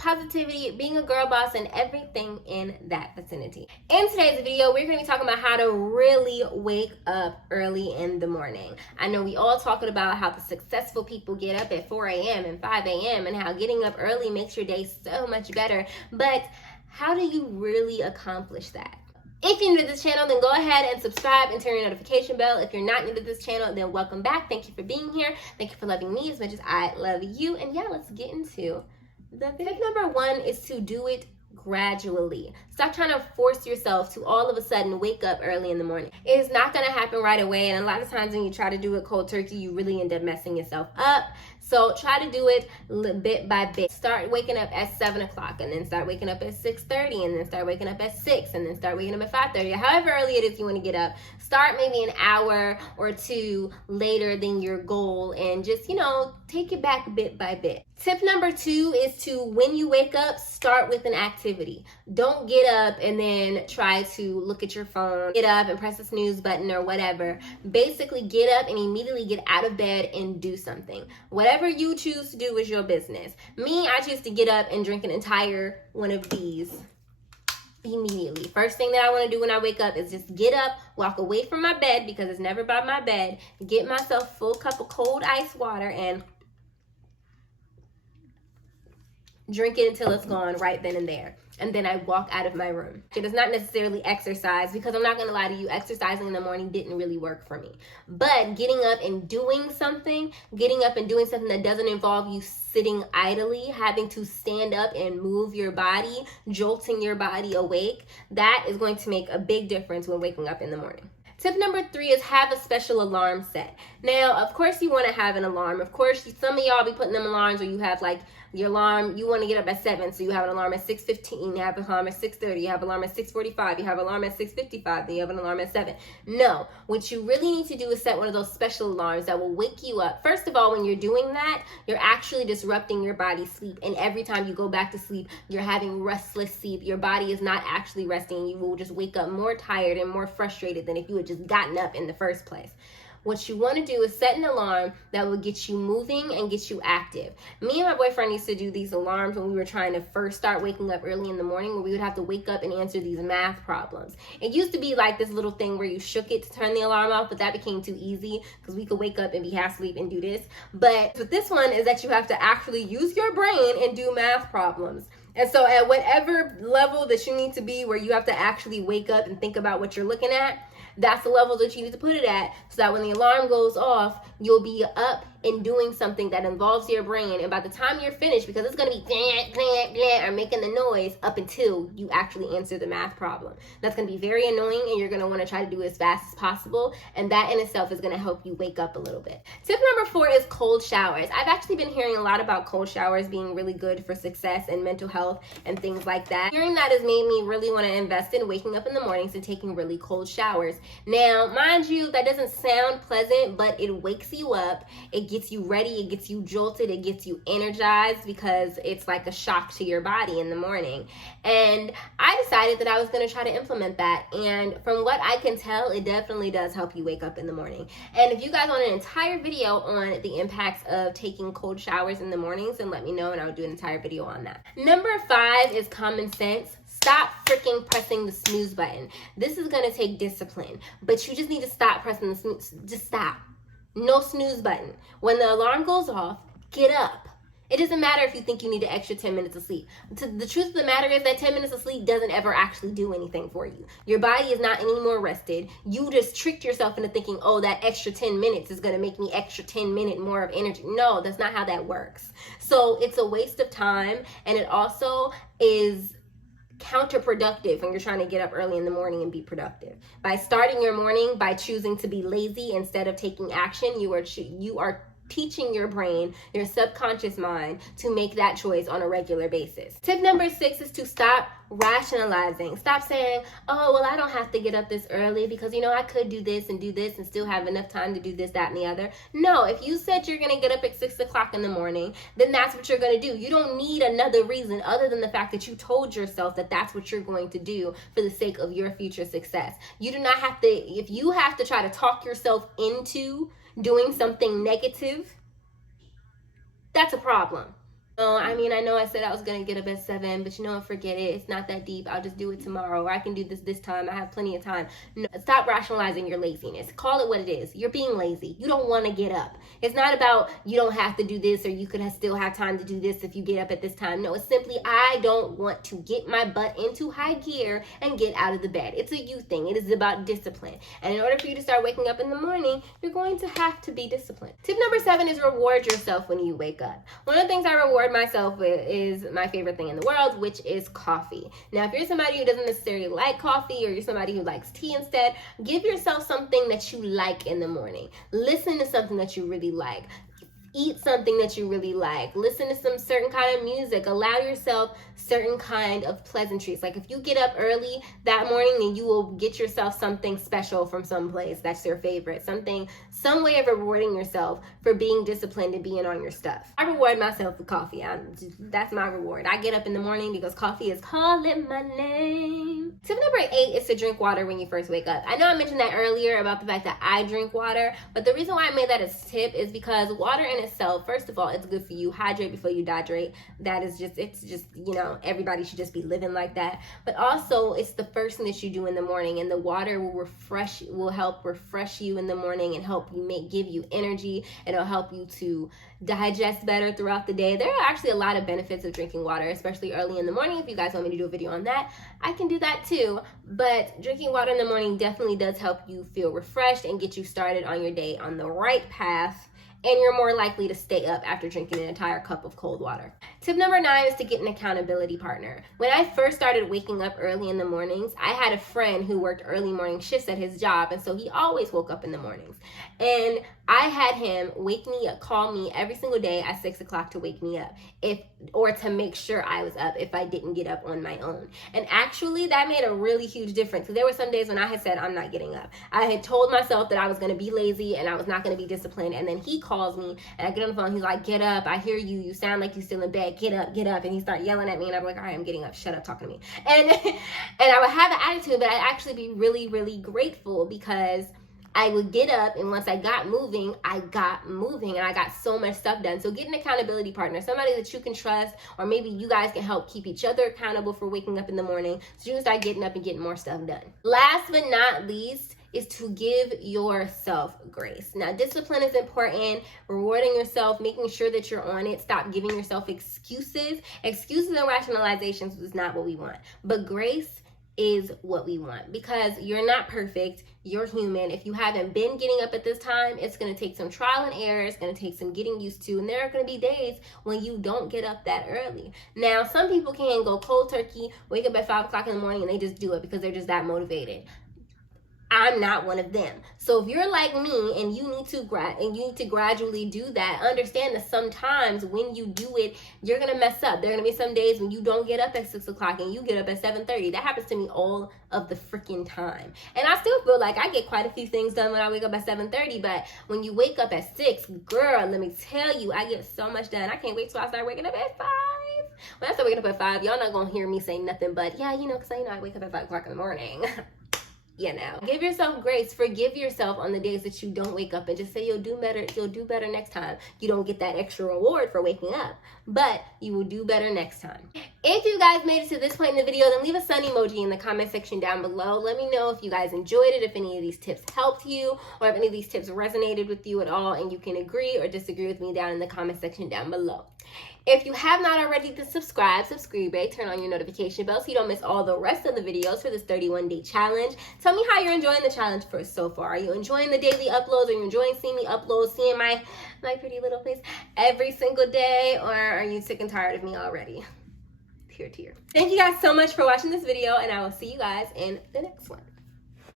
positivity, being a girl boss, and everything in that vicinity. In today's video, we're going to be talking about how to really wake up early in the morning. I know we all talking about how the successful people get up at 4 a.m. and 5 a.m. and how getting up early makes your day so much better. But how do you really accomplish that? If you're new to this channel, then go ahead and subscribe and turn your notification bell. If you're not new to this channel, then welcome back. Thank you for being here. Thank you for loving me as much as I love you. And yeah, let's get into the video. Tip number one is to do it gradually. Stop trying to force yourself to all of a sudden wake up early in the morning. It is not going to happen right away, and a lot of times when you try to do it cold turkey, you really end up messing yourself up. So try to do it bit by bit. Start waking up at 7 o'clock, and then start waking up at 6:30, and then start waking up at 6, and then start waking up at 5:30. However early it is you want to get up. Start maybe an hour or two later than your goal, and just, take it back bit by bit. Tip number two is to, when you wake up, start with an activity. Don't get up and then try to look at your phone, get up and press the snooze button or whatever. Basically, get up and immediately get out of bed and do something. Whatever you choose to do is your business. Me, I choose to get up and drink an entire one of these immediately. First thing that I want to do when I wake up is just get up, walk away from my bed because it's never by my bed, get myself a full cup of cold ice water and drink it until it's gone right then and there. And then I walk out of my room. It is not necessarily exercise, because I'm not going to lie to you, exercising in the morning didn't really work for me. But getting up and doing something that doesn't involve you sitting idly, having to stand up and move your body, jolting your body awake, that is going to make a big difference when waking up in the morning. Tip number three is have a special alarm set. Now, of course, you want to have an alarm. Of course, some of y'all be putting them alarms where you have like your alarm, you want to get up at 7, so you have an alarm at 6:15, you have an alarm at 6:30, you have an alarm at 6:45, you have an alarm at 6:55, then you have an alarm at 7. No, what you really need to do is set one of those special alarms that will wake you up. First of all, when you're doing that, you're actually disrupting your body's sleep, and every time you go back to sleep, you're having restless sleep. Your body is not actually resting. You will just wake up more tired and more frustrated than if you had just gotten up in the first place. What you want to do is set an alarm that will get you moving and get you active. Me and my boyfriend used to do these alarms when we were trying to first start waking up early in the morning, where we would have to wake up and answer these math problems. It used to be like this little thing where you shook it to turn the alarm off, but that became too easy because we could wake up and be half asleep and do this. But with this one is that you have to actually use your brain and do math problems. And so at whatever level that you need to be, where you have to actually wake up and think about what you're looking at, that's the level that you need to put it at, so that when the alarm goes off, you'll be up and doing something that involves your brain. And by the time you're finished, because it's going to be blah, blah, blah, or making the noise up until you actually answer the math problem. That's going to be very annoying, and you're going to want to try to do it as fast as possible. And that in itself is going to help you wake up a little bit. Tip number 4 is cold showers. I've actually been hearing a lot about cold showers being really good for success and mental health and things like that. Hearing that has made me really want to invest in waking up in the mornings and taking really cold showers. Now, mind you, that doesn't sound pleasant, but it wakes you up. It gets you ready, it gets you jolted, it gets you energized, because it's like a shock to your body in the morning. And I decided that I was going to try to implement that, and from what I can tell, it definitely does help you wake up in the morning. And if you guys want an entire video on the impacts of taking cold showers in the mornings, then let me know and I'll do an entire video on that. Number 5 is common sense. Stop freaking pressing the snooze button. This is going to take discipline, but you just need to stop pressing the snooze. Just stop. No snooze button. When the alarm goes off, get up. It doesn't matter if you think you need an extra 10 minutes of sleep. The truth of the matter is that 10 minutes of sleep doesn't ever actually do anything for you. Your body is not any more rested. You just tricked yourself into thinking, oh, that extra 10 minutes is going to make me extra 10 minutes more of energy. No, that's not how that works. So it's a waste of time, and it also is counterproductive when you're trying to get up early in the morning and be productive. By starting your morning by choosing to be lazy instead of taking action, you are teaching your brain, your subconscious mind, to make that choice on a regular basis. Tip number 6 is to stop rationalizing. Stop saying, oh, well, I don't have to get up this early because, I could do this and still have enough time to do this, that, and the other. No, if you said you're going to get up at 6 o'clock in the morning, then that's what you're going to do. You don't need another reason other than the fact that you told yourself that that's what you're going to do for the sake of your future success. You do not have to, if you have to try to talk yourself into doing something negative, that's a problem. Oh, I mean, I know I said I was gonna get up at 7, but you know what, forget it. It's not that deep. I'll just do it tomorrow, or I can do this time. I have plenty of time. No, stop rationalizing your laziness. Call it what it is. You're being lazy. You don't want to get up. It's not about you don't have to do this, or you could still have time to do this if you get up at this time. No, it's simply I don't want to get my butt into high gear and get out of the bed. It's a you thing. It is about discipline. And in order for you to start waking up in the morning, you're going to have to be disciplined. Tip number 7 is reward yourself when you wake up. One of the things I reward myself with is my favorite thing in the world, which is coffee. Now, if you're somebody who doesn't necessarily like coffee, or you're somebody who likes tea instead, give yourself something that you like in the morning. Listen to something that you really like. Eat something that you really like. Listen to some certain kind of music. Allow yourself certain kind of pleasantries. Like if you get up early that morning, then you will get yourself something special from someplace that's your favorite. Some way of rewarding yourself for being disciplined and being on your stuff. I reward myself with coffee. That's my reward. I get up in the morning because coffee is calling my name. Tip number 8 is to drink water when you first wake up. I know I mentioned that earlier about the fact that I drink water, but the reason why I made that a tip is because water in itself, first of all, it's good for you. Hydrate before you dehydrate. It's just, everybody should just be living like that. But also, it's the first thing that you do in the morning, and the water will help refresh you in the morning and help you give you energy. It'll help you to digest better throughout the day. There are actually a lot of benefits of drinking water, especially early in the morning. If you guys want me to do a video on that, I can do that too. But drinking water in the morning definitely does help you feel refreshed and get you started on your day on the right path. And you're more likely to stay up after drinking an entire cup of cold water. Tip number 9 is to get an accountability partner. When I first started waking up early in the mornings, I had a friend who worked early morning shifts at his job, and so he always woke up in the mornings. And I had him wake me up, call me every single day at 6 o'clock to wake me up, or to make sure I was up if I didn't get up on my own. And actually, that made a really huge difference. Because there were some days when I had said, I'm not getting up. I had told myself that I was going to be lazy and I was not going to be disciplined. And then he calls me and I get on the phone. He's like, get up. I hear you. You sound like you're still in bed. Get up, get up. And he started yelling at me. And I'm like, all right, I'm getting up. Shut up talking to me. And I would have an attitude, but I'd actually be really, really grateful because I would get up, and once I got moving, and I got so much stuff done. So get an accountability partner, somebody that you can trust, or maybe you guys can help keep each other accountable for waking up in the morning so you can start getting up and getting more stuff done. Last but not least is to give yourself grace. Now, discipline is important, rewarding yourself, making sure that you're on it. Stop giving yourself excuses. Excuses and rationalizations is not what we want, but grace is what we want, because you're not perfect. You're human. If you haven't been getting up at this time, it's going to take some trial and error. It's going to take some getting used to, and there are going to be days when you don't get up that early. Now, some people can go cold turkey, wake up at 5 o'clock in the morning, and they just do it because they're just that motivated. I'm not one of them. So if you're like me and you need to gradually do that, understand that sometimes when you do it, you're gonna mess up. There are gonna be some days when you don't get up at 6 o'clock and you get up at 7:30. That happens to me all of the freaking time. And I still feel like I get quite a few things done when I wake up at 7:30, but when you wake up at 6, girl, let me tell you, I get so much done. I can't wait till I start waking up at 5. When I start waking up at 5, y'all not gonna hear me say nothing but, yeah, because I wake up at 5 o'clock in the morning. Give yourself grace. Forgive yourself on the days that you don't wake up, and just say you'll do better next time. You don't get that extra reward for waking up, but you will do better next time. If you guys made it to this point in the video, then leave a sun emoji in the comment section down below. Let me know if you guys enjoyed it, if any of these tips helped you, or if any of these tips resonated with you at all, and you can agree or disagree with me down in the comment section down below. If you have not already, to subscribe, turn on your notification bell so you don't miss all the rest of the videos for this 31-day challenge. Tell me how you're enjoying the challenge so far. Are you enjoying the daily uploads? Are you enjoying seeing me upload, seeing my pretty little face every single day? Or are you sick and tired of me already? Tear. Thank you guys so much for watching this video, and I will see you guys in the next one.